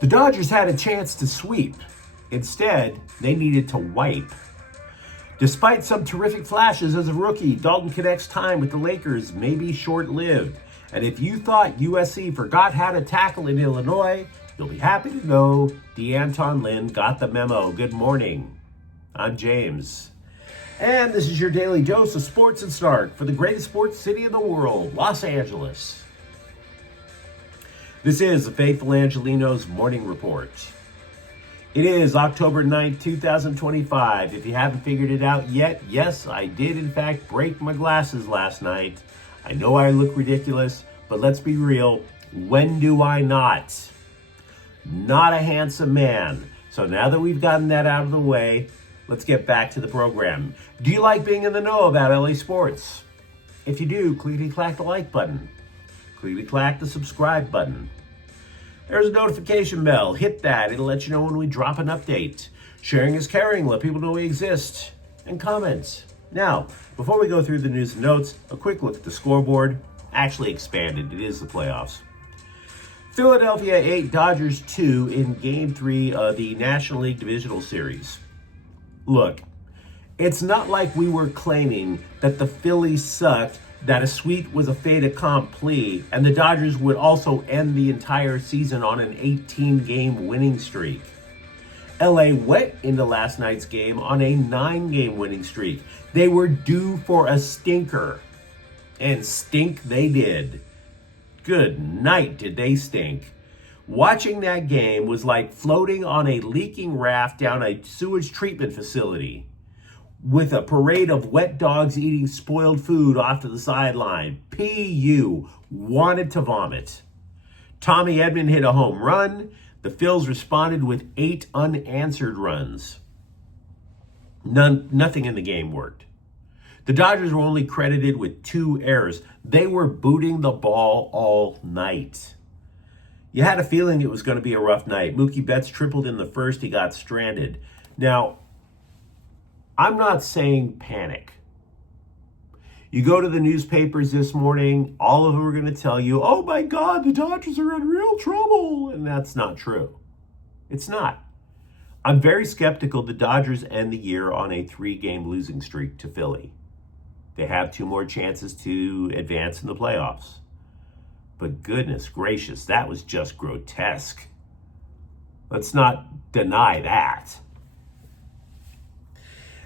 The Dodgers had a chance to sweep. Instead, they needed to wipe. Despite some terrific flashes as a rookie, Dalton Knecht's time with the Lakers may be short-lived. And if you thought USC forgot how to tackle in Illinois, you'll be happy to know DeAnton Lynn got the memo. Good morning. I'm James. And this is your daily dose of sports and snark for the greatest sports city in the world, Los Angeles. This is the Faithful Angelenos Morning Report. It is October 9th, 2025. If you haven't figured it out yet, yes, I did in fact break my glasses last night. I know I look ridiculous, but let's be real. When do I not? Not a handsome man. So now that we've gotten that out of the way, let's get back to the program. Do you like being in the know about LA sports? If you do, clickety-clack the like button. Clickety-clack the subscribe button. There's a notification bell. Hit that. It'll let you know when we drop an update. Sharing is caring. Let people know we exist. And comment. Now, before we go through the news and notes, a quick look at the scoreboard. Actually expanded. It is the playoffs. Philadelphia 8, Dodgers 2 in Game 3 of the National League Divisional Series. Look, it's not like we were claiming that the Phillies sucked, that a sweep was a fait accompli, and the Dodgers would also end the entire season on an 18-game winning streak. LA went into last night's game on a 9-game winning streak. They were due for a stinker, and stink they did. Good night, did they stink. Watching that game was like floating on a leaking raft down a sewage treatment facility with a parade of wet dogs eating spoiled food off to the sideline. P.U. wanted to vomit. Tommy Edman hit a home run. The Phils responded with 8 unanswered runs. Nothing in the game worked. The Dodgers were only credited with 2 errors. They were booting the ball all night. You had a feeling it was going to be a rough night. Mookie Betts tripled in the first. He got stranded. Now, I'm not saying panic. You go to the newspapers this morning, all of them are going to tell you, oh my God, the Dodgers are in real trouble. And that's not true. It's not. I'm very skeptical the Dodgers end the year on a 3-game losing streak to Philly. They have 2 more chances to advance in the playoffs. But goodness gracious, that was just grotesque. Let's not deny that.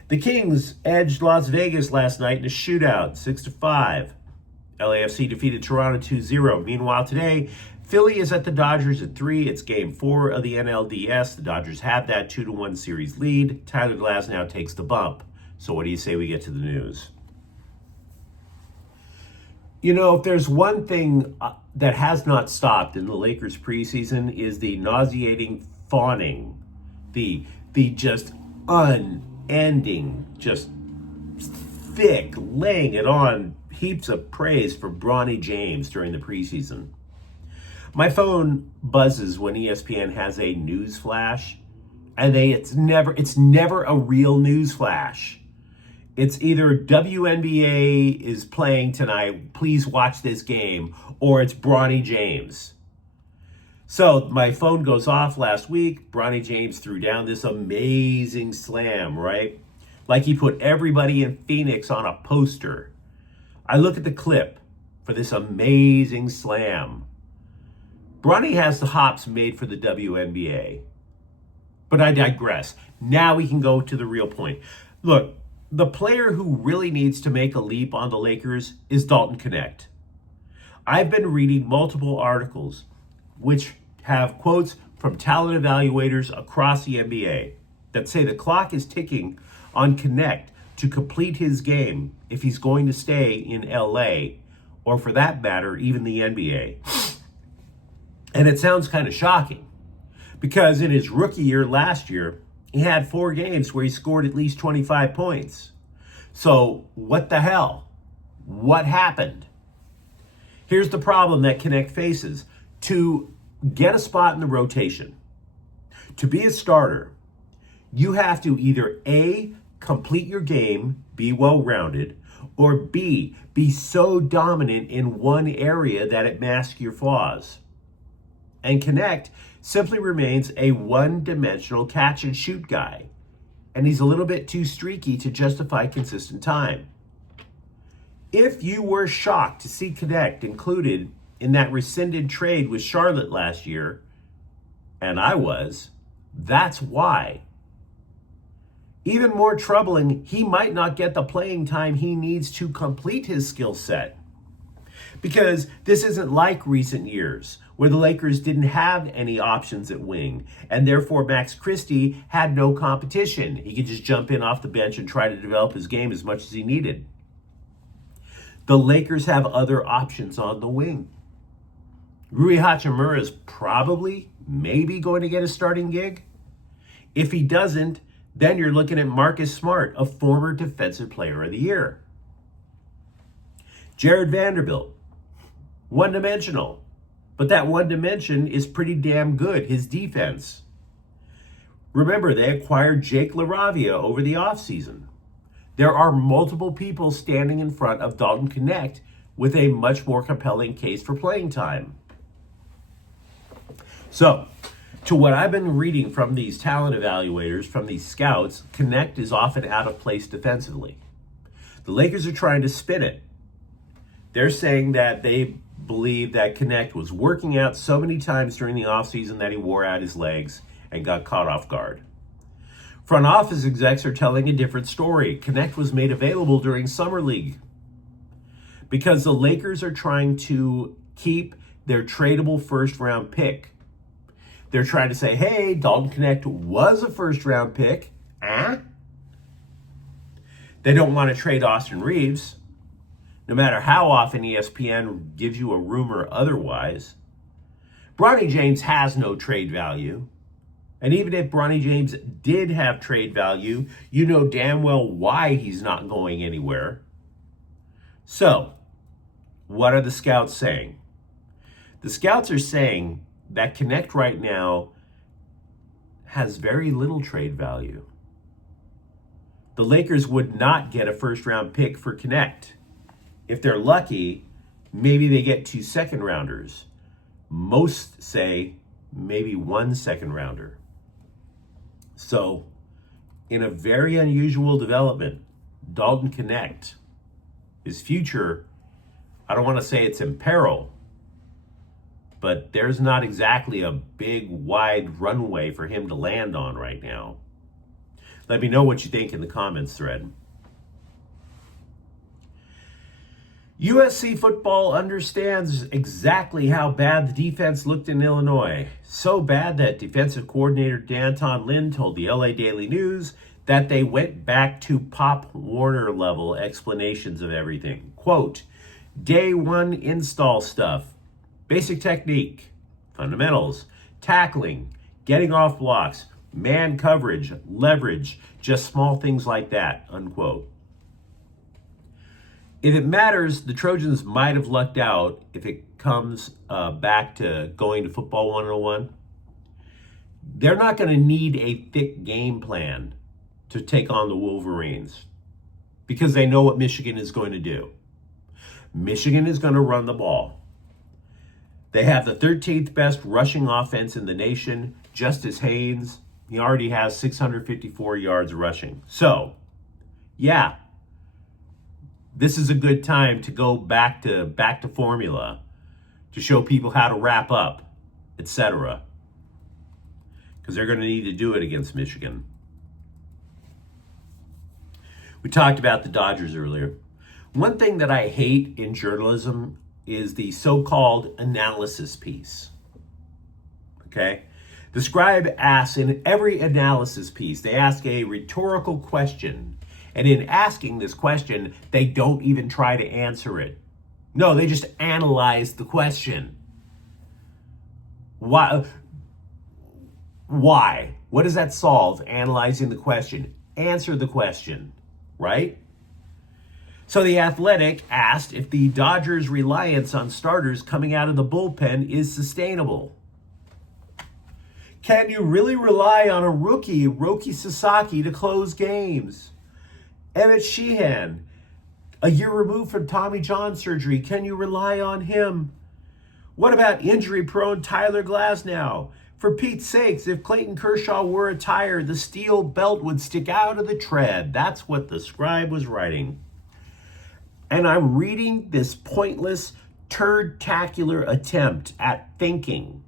The Kings edged Las Vegas last night in a shootout, 6-5. LAFC defeated Toronto 2-0. Meanwhile, today, Philly is at the Dodgers at 3. It's Game 4 of the NLDS. The Dodgers have that 2-1 series lead. Tyler Glass now takes the bump. So what do you say we get to the news? You know, if there's one thing that has not stopped in the Lakers preseason is the nauseating fawning, the just unending, just thick laying it on heaps of praise for Bronny James during the preseason. My phone buzzes when ESPN has a news flash, and it's never a real news flash. It's either WNBA is playing tonight, please watch this game, or it's Bronny James. So my phone goes off last week. Bronny James threw down this amazing slam, right? Like he put everybody in Phoenix on a poster. I look at the clip for this amazing slam. Bronny has the hops made for the WNBA. But I digress. Now we can go to the real point. Look, the player who really needs to make a leap on the Lakers is Dalton Knecht. I've been reading multiple articles which have quotes from talent evaluators across the NBA that say the clock is ticking on Knecht to complete his game if he's going to stay in LA, or for that matter, even the NBA. And it sounds kind of shocking because in his rookie year last year, he had 4 games where he scored at least 25 points. So what the hell? What happened? Here's the problem that Knecht faces. To get a spot in the rotation, to be a starter, you have to either A, complete your game, be well-rounded, or B, be so dominant in one area that it masks your flaws. And Knecht simply remains a one-dimensional catch-and-shoot guy, and he's a little bit too streaky to justify consistent time. If you were shocked to see Knecht included in that rescinded trade with Charlotte last year, and I was, that's why. Even more troubling, he might not get the playing time he needs to complete his skill set. Because this isn't like recent years, where the Lakers didn't have any options at wing, and therefore Max Christie had no competition. He could just jump in off the bench and try to develop his game as much as he needed. The Lakers have other options on the wing. Rui Hachimura is probably, maybe going to get a starting gig. If he doesn't, then you're looking at Marcus Smart, a former Defensive Player of the Year. Jared Vanderbilt, one-dimensional. But that one dimension is pretty damn good, his defense. Remember, they acquired Jake LaRavia over the offseason. There are multiple people standing in front of Dalton Knecht with a much more compelling case for playing time. So, to what I've been reading from these talent evaluators, from these scouts, Knecht is often out of place defensively. The Lakers are trying to spin it. They're saying that they believe that Knecht was working out so many times during the offseason that he wore out his legs and got caught off guard. Front office execs are telling a different story. Knecht was made available during Summer League because the Lakers are trying to keep their tradable first-round pick. They're trying to say, hey, Dalton Knecht was a first-round pick. They don't want to trade Austin Reeves, no matter how often ESPN gives you a rumor otherwise. Bronny James has no trade value. And even if Bronny James did have trade value, you know damn well why he's not going anywhere. So, what are the scouts saying? The scouts are saying that Knecht right now has very little trade value. The Lakers would not get a first-round pick for Knecht. If they're lucky, maybe they get 2 second-rounders. Most say maybe 1 second-rounder. So, in a very unusual development, Dalton Knecht, his future, I don't want to say it's in peril, but there's not exactly a big, wide runway for him to land on right now. Let me know what you think in the comments thread. USC football understands exactly how bad the defense looked in Illinois. So bad that defensive coordinator Danton Lynn told the LA Daily News that they went back to Pop Warner level explanations of everything. Quote, day one install stuff, basic technique, fundamentals, tackling, getting off blocks, man coverage, leverage, just small things like that, unquote. If it matters, the Trojans might have lucked out if it comes back to going to football 101. They're not going to need a thick game plan to take on the Wolverines because they know what Michigan is going to do. Michigan is going to run the ball. They have the 13th best rushing offense in the nation. Justice Haynes, he already has 654 yards rushing. So, yeah. This is a good time to go back to formula, to show people how to wrap up, etc. Because they're going to need to do it against Michigan. We talked about the Dodgers earlier. One thing that I hate in journalism is the so-called analysis piece. Okay? The Scribe asks in every analysis piece, they ask a rhetorical question. And in asking this question, they don't even try to answer it. No, they just analyze the question. Why? What does that solve, analyzing the question? Answer the question, right? So The Athletic asked if the Dodgers' reliance on starters coming out of the bullpen is sustainable. Can you really rely on a rookie, Roki Sasaki, to close games? Emmett Sheehan, a year removed from Tommy John surgery, can you rely on him? What about injury-prone Tyler Glasnow? For Pete's sakes, if Clayton Kershaw were a tire, the steel belt would stick out of the tread. That's what the scribe was writing. And I'm reading this pointless, turd-tacular attempt at thinking.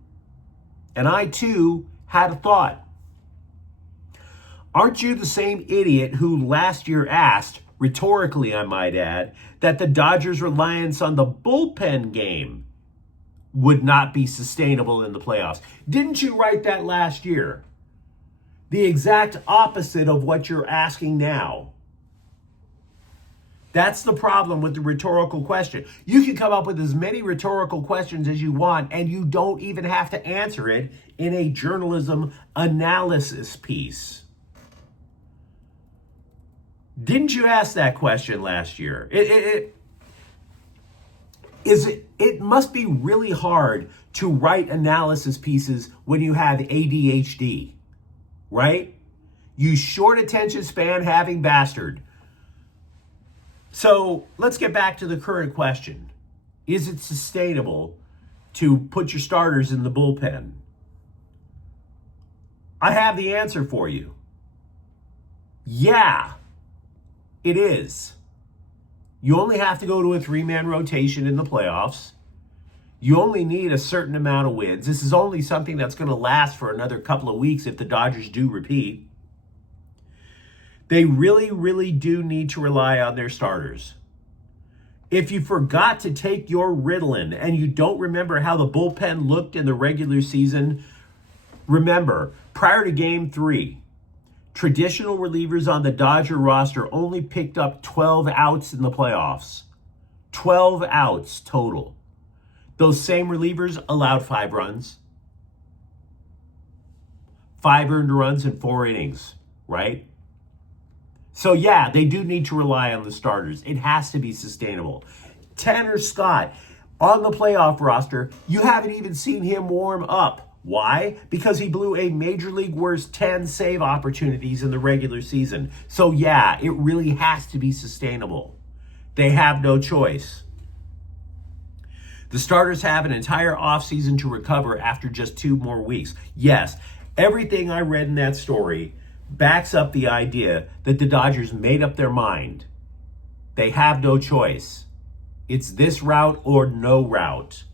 And I, too, had a thought. Aren't you the same idiot who last year asked, rhetorically I might add, that the Dodgers' reliance on the bullpen game would not be sustainable in the playoffs? Didn't you write that last year? The exact opposite of what you're asking now. That's the problem with the rhetorical question. You can come up with as many rhetorical questions as you want, and you don't even have to answer it in a journalism analysis piece. Didn't you ask that question last year? It must be really hard to write analysis pieces when you have ADHD, right? You short attention span having bastard. So let's get back to the current question. Is it sustainable to put your starters in the bullpen? I have the answer for you. Yeah, it is. You only have to go to a 3-man rotation in the playoffs. You only need a certain amount of wins. This is only something that's going to last for another couple of weeks if the Dodgers do repeat. They really, really do need to rely on their starters. If you forgot to take your Ritalin and you don't remember how the bullpen looked in the regular season, remember, prior to Game 3, traditional relievers on the Dodger roster only picked up 12 outs in the playoffs. 12 outs total. Those same relievers allowed 5 runs. 5 earned runs in 4 innings, right? So yeah, they do need to rely on the starters. It has to be sustainable. Tanner Scott, on the playoff roster, you haven't even seen him warm up. Why? Because he blew a major league worst 10 save opportunities in the regular season. So yeah, it really has to be sustainable. They have no choice. The starters have an entire offseason to recover after just 2 more weeks. Yes, everything I read in that story backs up the idea that the Dodgers made up their mind. They have no choice. It's this route or no route.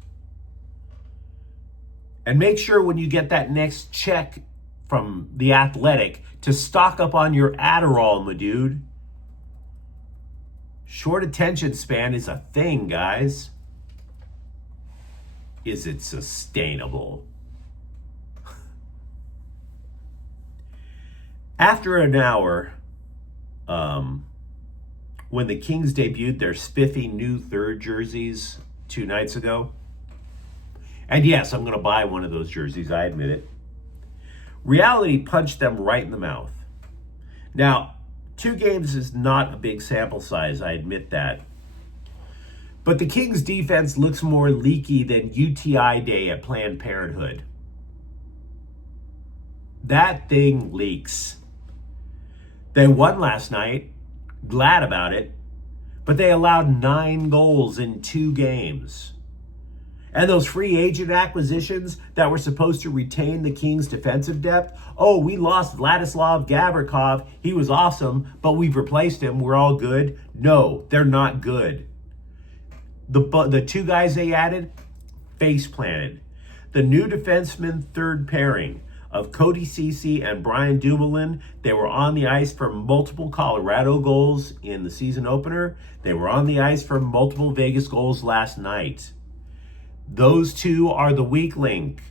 And make sure when you get that next check from The Athletic to stock up on your Adderall, my dude. Short attention span is a thing, guys. Is it sustainable? After an hour, when the Kings debuted their spiffy new third jerseys 2 nights ago, and yes, I'm going to buy one of those jerseys, I admit it, reality punched them right in the mouth. Now, 2 games is not a big sample size, I admit that. But the Kings defense looks more leaky than UTI Day at Planned Parenthood. That thing leaks. They won last night, glad about it, but they allowed 9 goals in 2 games. And those free agent acquisitions that were supposed to retain the Kings' defensive depth, oh, we lost Vladislav Gavrikov, he was awesome, but we've replaced him, we're all good. No, they're not good. The 2 guys they added, face planted. The new defenseman third pairing of Cody Ceci and Brian Dumoulin, they were on the ice for multiple Colorado goals in the season opener. They were on the ice for multiple Vegas goals last night. Those 2 are the weak link,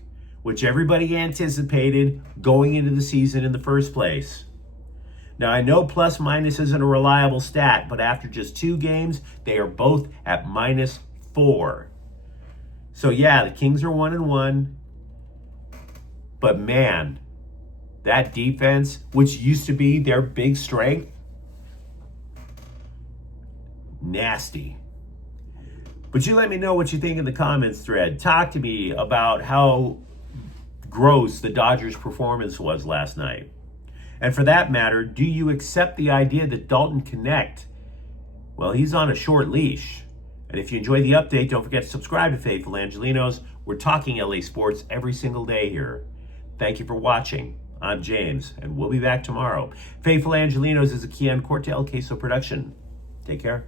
which everybody anticipated going into the season in the first place. Now, I know plus minus isn't a reliable stat, but after just 2 games, they are both at -4. So yeah, the Kings are 1-1. But man, that defense, which used to be their big strength, nasty. But you let me know what you think in the comments thread. Talk to me about how gross the Dodgers' performance was last night. And for that matter, do you accept the idea that Dalton Knecht, well, he's on a short leash? And if you enjoy the update, don't forget to subscribe to Faithful Angelenos. We're talking LA sports every single day here. Thank you for watching. I'm James, and we'll be back tomorrow. Faithful Angelenos is a Keon Cortel Queso production. Take care.